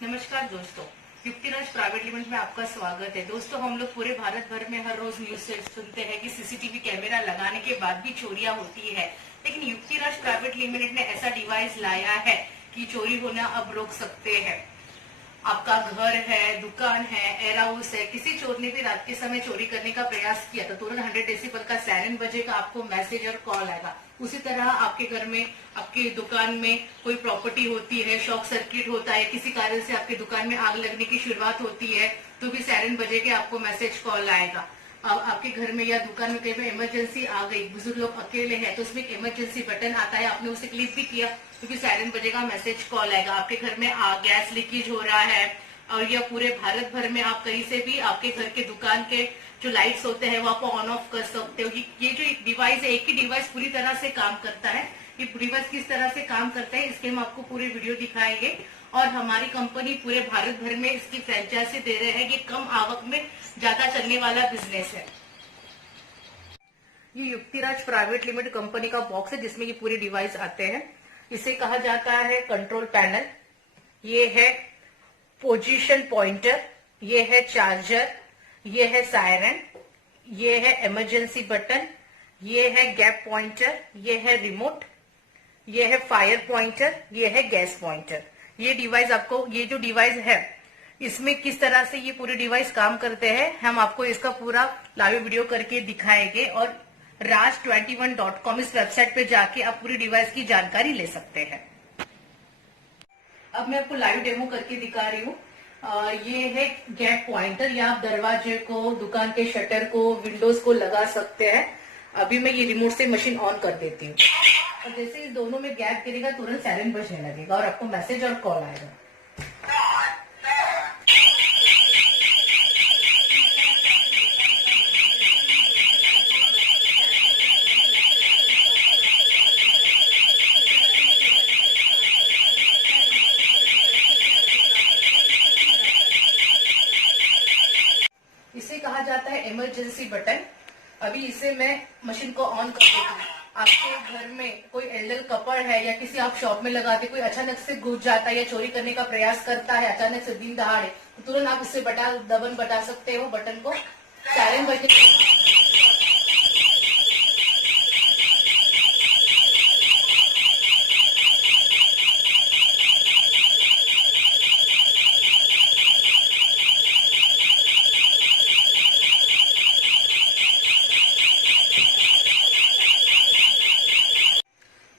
नमस्कार दोस्तों, युक्तिराज private limited में आपका स्वागत है। दोस्तों, हम लोग पूरे भारत भर में हर रोज न्यूज से सुनते हैं कि सीसीटीवी कैमरा लगाने के बाद भी चोरियां होती है, लेकिन युक्तिराज प्राइवेट लिमिटेड ने ऐसा डिवाइस लाया है कि चोरी होना अब रोक सकते हैं। आपका घर है, दुकान है, एयर हाउस है, किसी चोर ने भी रात के समय चोरी करने का प्रयास किया तो तुरंत 100 डेसिबल का सायरन बजेगा, आपको मैसेज और कॉल आएगा। उसी तरह आपके घर में, आपकी दुकान में कोई प्रॉपर्टी होती है, शॉर्ट सर्किट होता है, किसी कारण से आपकी दुकान में आग लगने की शुरुआत होती है तो भी सायरन बजेगा, आपको मैसेज कॉल आएगा। आपके घर में या दुकान में कहीं पर इमरजेंसी आ गई, बुजुर्ग लोग अकेले हैं तो उसमें एक इमरजेंसी बटन आता है, आपने उसे क्लिक भी किया तो फिर सायरन बजेगा, मैसेज कॉल आएगा। आपके घर में गैस लीकेज हो रहा है और यह पूरे भारत भर में आप कहीं से भी आपके घर के दुकान के जो लाइट्स होते हैं वो आप ऑन ऑफ कर सकते हो। ये जो एक डिवाइस है, एक ही डिवाइस पूरी तरह से काम करता है। ये डिवाइस किस तरह से काम करता है इसके हम आपको पूरे वीडियो दिखाएंगे और हमारी कंपनी पूरे भारत भर में इसकी फ्रेंचाइजी दे रहे हैं। ये कम आवक में ज्यादा चलने वाला बिजनेस है। ये युक्तिराज प्राइवेट लिमिटेड कंपनी का बॉक्स है जिसमें ये पूरे डिवाइस आते हैं। इसे कहा जाता है कंट्रोल पैनल, ये है पोजीशन पॉइंटर, ये है चार्जर, ये है सायरन, ये है इमरजेंसी बटन, ये है गैप पॉइंटर, ये है रिमोट, ये है फायर पॉइंटर, ये है गैस पॉइंटर। ये डिवाइस आपको, ये जो डिवाइस है इसमें किस तरह से ये पूरे डिवाइस काम करते हैं हम आपको इसका पूरा लाइव वीडियो करके दिखाएंगे और raj21.com इस वेबसाइट पे जाके आप पूरी डिवाइस की जानकारी ले सकते हैं। अब मैं आपको लाइव डेमो करके दिखा रही हूँ। ये है गैप पॉइंटर, या आप दरवाजे को, दुकान के शटर को, विंडोज को लगा सकते हैं। अभी मैं ये रिमोट से मशीन ऑन कर देती हूँ और जैसे इस दोनों में गैप गिरेगा तुरंत सायरन बजने लगेगा और आपको मैसेज और कॉल आएगा। इसे कहा जाता है इमरजेंसी बटन। अभी इसे मैं मशीन को ऑन कर देती हूँ। आपके घर में कोई एल्डर कपल है या किसी आप शॉप में लगाते, कोई अचानक से घुस जाता है या चोरी करने का प्रयास करता है अचानक से दिन दहाड़े, तो तुरंत आप इससे दबन बटा सकते हो बटन को, सायरन बजे।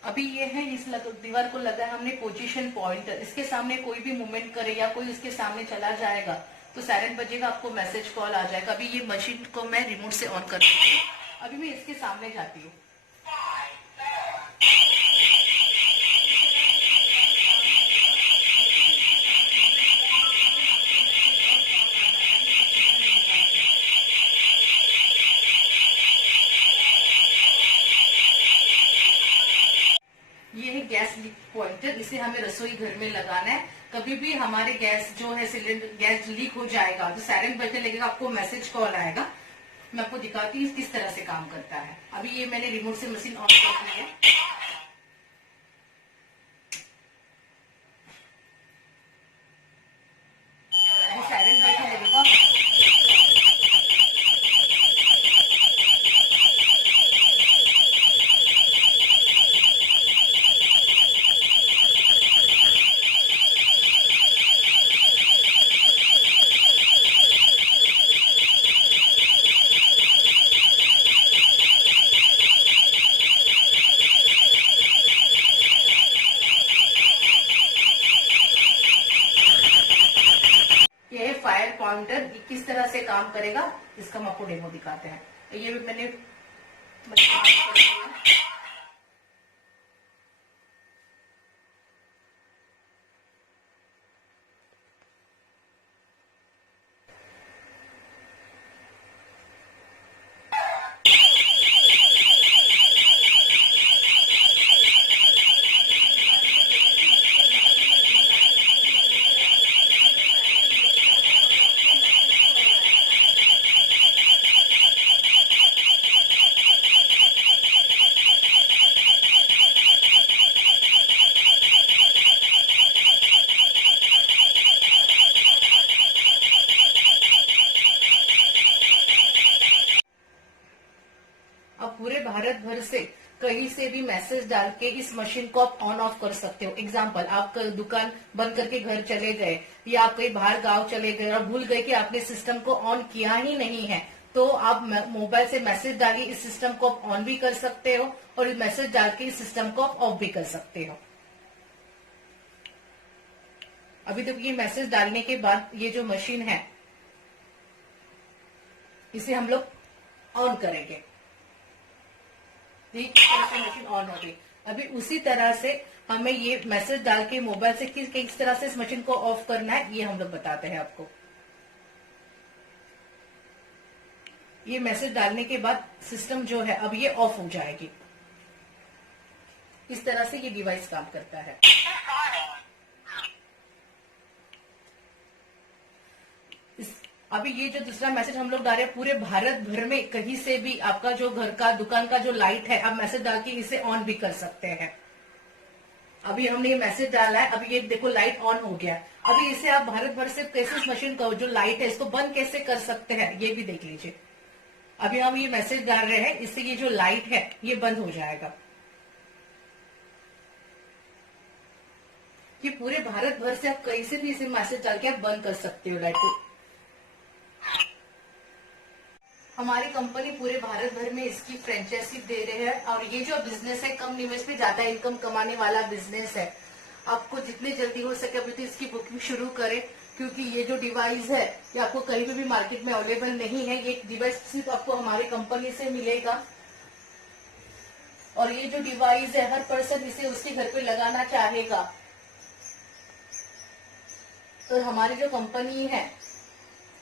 अभी ये है इस दीवार को लगा है हमने पोजीशन पॉइंटर। इसके सामने कोई भी मूवमेंट करे या कोई इसके सामने चला जाएगा तो सायरन बजेगा, आपको मैसेज कॉल आ जाएगा। अभी ये मशीन को मैं रिमोट से ऑन कर देती हूँ। अभी मैं इसके सामने जाती हूँ। ये है गैस लीक पॉइंटर, इसे हमें रसोई घर में लगाना है। कभी भी हमारे गैस जो है सिलेंडर गैस लीक हो जाएगा तो सायरन बजने लगेगा, आपको मैसेज कॉल आएगा। मैं आपको दिखाती हूँ किस तरह से काम करता है। अभी ये मैंने रिमोट से मशीन ऑन कर दी है। अभी सायरन बजने लगेगा। ये है फायर पॉइंटर, किस तरह से काम करेगा इसका हम आपको डेमो दिखाते हैं। ये भी मैंने भारत भर से कहीं से भी मैसेज डाल के इस मशीन को आप ऑन ऑफ कर सकते हो। एग्जाम्पल, आप दुकान बंद करके घर चले गए या आप कहीं बाहर गांव चले गए और भूल गए कि आपने सिस्टम को ऑन किया ही नहीं है, तो आप मोबाइल से मैसेज डालिए, इस सिस्टम को आप ऑन भी कर सकते हो और मैसेज डाल के इस सिस्टम को आप ऑफ भी कर सकते हो। अभी तो ये मैसेज डालने के बाद ये जो मशीन है इसे हम लोग ऑन करेंगे। मशीन ऑन हो गई। अभी उसी तरह से हमें ये मैसेज डाल के मोबाइल से किस तरह से इस मशीन को ऑफ करना है ये हम लोग बताते हैं आपको। ये मैसेज डालने के बाद सिस्टम जो है अब ये ऑफ हो जाएगी। इस तरह से ये डिवाइस काम करता है। अभी ये जो दूसरा मैसेज हम लोग डाल रहे हैं, पूरे भारत भर में कहीं से भी आपका जो घर का दुकान का जो लाइट है, आप मैसेज डाल के इसे ऑन भी कर सकते हैं। अभी हमने ये मैसेज डाला है, अभी ये देखो लाइट ऑन हो गया। अभी इसे आप भारत भर से कैसे इस मशीन का जो लाइट है इसको बंद कैसे कर सकते हैं ये भी देख लीजिए। अभी हम ये मैसेज डाल रहे हैं, इससे ये जो लाइट है ये बंद हो जाएगा। ये पूरे भारत भर से आप कहीं से भी इसे मैसेज डाल के आप बंद कर सकते हो लाइट को। हमारी कंपनी पूरे भारत भर में इसकी फ्रेंचाइजी दे रहे हैं और ये जो बिजनेस है कम निवेश में ज्यादा इनकम कमाने वाला बिजनेस है। आपको जितने जल्दी हो सके अभी तो इसकी बुकिंग शुरू करें, क्योंकि ये जो डिवाइस है ये आपको कहीं भी मार्केट में अवेलेबल नहीं है। ये डिवाइस सिर्फ आपको हमारी कंपनी से मिलेगा और ये जो डिवाइस है हर पर्सन इसे उसके घर पे लगाना चाहेगा। तो हमारी जो कंपनी है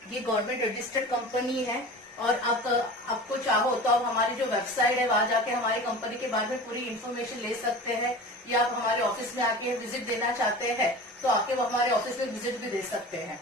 ये गवर्नमेंट रजिस्टर्ड कंपनी है और आपको चाहो तो आप हमारी जो वेबसाइट है वहां जाके हमारी कंपनी के बारे में पूरी इन्फॉर्मेशन ले सकते हैं, या आप हमारे ऑफिस में आके विजिट देना चाहते हैं तो आके वो हमारे ऑफिस में विजिट भी दे सकते हैं।